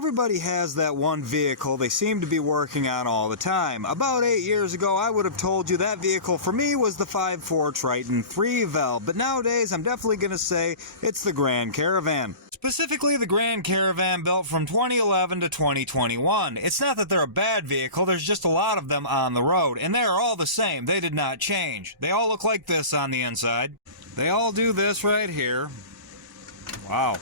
Everybody has that one vehicle they seem to be working on all the time. About 8 years ago, I would have told you that vehicle for me was the 5.4 Triton 3 valve, but nowadays I'm definitely going to say it's the Grand Caravan. Specifically the Grand Caravan built from 2011 to 2021. It's not that they're a bad vehicle, there's just a lot of them on the road, and they are all the same. They did not change. They all look like this on the inside. They all do this right here. Wow.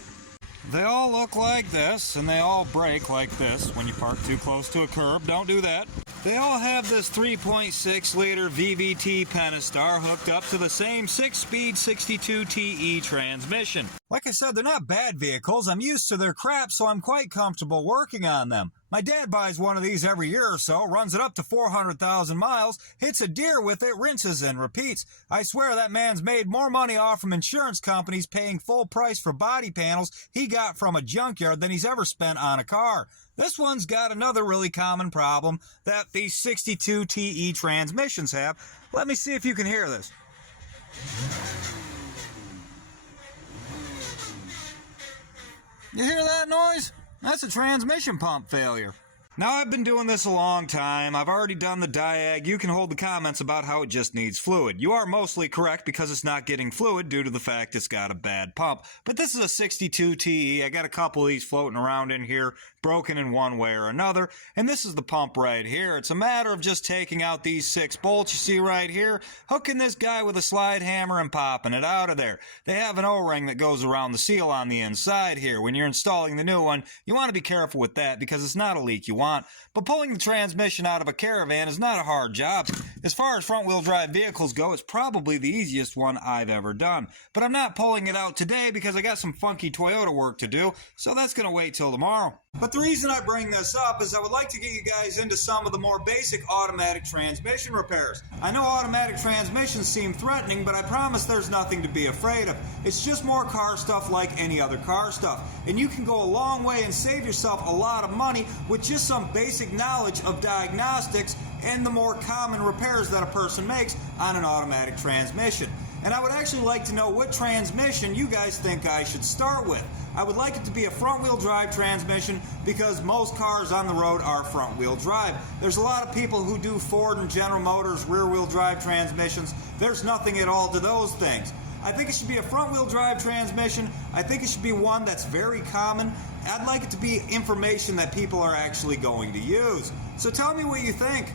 They all look like this, and they all brake like this when you park too close to a curb. Don't do that. They all have this 3.6-liter VVT Pentastar hooked up to the same 6-speed 62TE transmission. Like I said, they're not bad vehicles. I'm used to their crap, so I'm quite comfortable working on them. My dad buys one of these every year or so, runs it up to 400,000 miles, hits a deer with it, rinses and repeats. I swear that man's made more money off from insurance companies paying full price for body panels he got from a junkyard than he's ever spent on a car. This one's got another really common problem that these 62TE transmissions have. Let me see if you can hear this. You hear that noise? That's a transmission pump failure. Now, I've been doing this a long time. I've already done the diag. You can hold the comments about how it just needs fluid. You are mostly correct because it's not getting fluid due to the fact it's got a bad pump. But this is a 62TE. I got a couple of these floating around in here, broken in one way or another. And this is the pump right here. It's a matter of just taking out these 6 bolts you see right here, hooking this guy with a slide hammer and popping it out of there. They have an O-ring that goes around the seal on the inside here. When you're installing the new one, you want to be careful with that because it's not a leak you want. But pulling the transmission out of a Caravan is not a hard job. As far as front-wheel drive vehicles go, it's probably the easiest one I've ever done. But I'm not pulling it out today because I got some funky Toyota work to do, so that's going to wait till tomorrow. But the reason I bring this up is I would like to get you guys into some of the more basic automatic transmission repairs. I know automatic transmissions seem threatening, but I promise there's nothing to be afraid of. It's just more car stuff like any other car stuff. And you can go a long way and save yourself a lot of money with just some basic knowledge of diagnostics and the more common repairs that a person makes on an automatic transmission. And I would actually like to know what transmission you guys think I should start with. I would like it to be a front-wheel drive transmission because most cars on the road are front-wheel drive. There's a lot of people who do Ford and General Motors rear-wheel drive transmissions. There's nothing at all to those things. I think it should be a front-wheel drive transmission. I think it should be one that's very common. I'd like it to be information that people are actually going to use. So tell me what you think.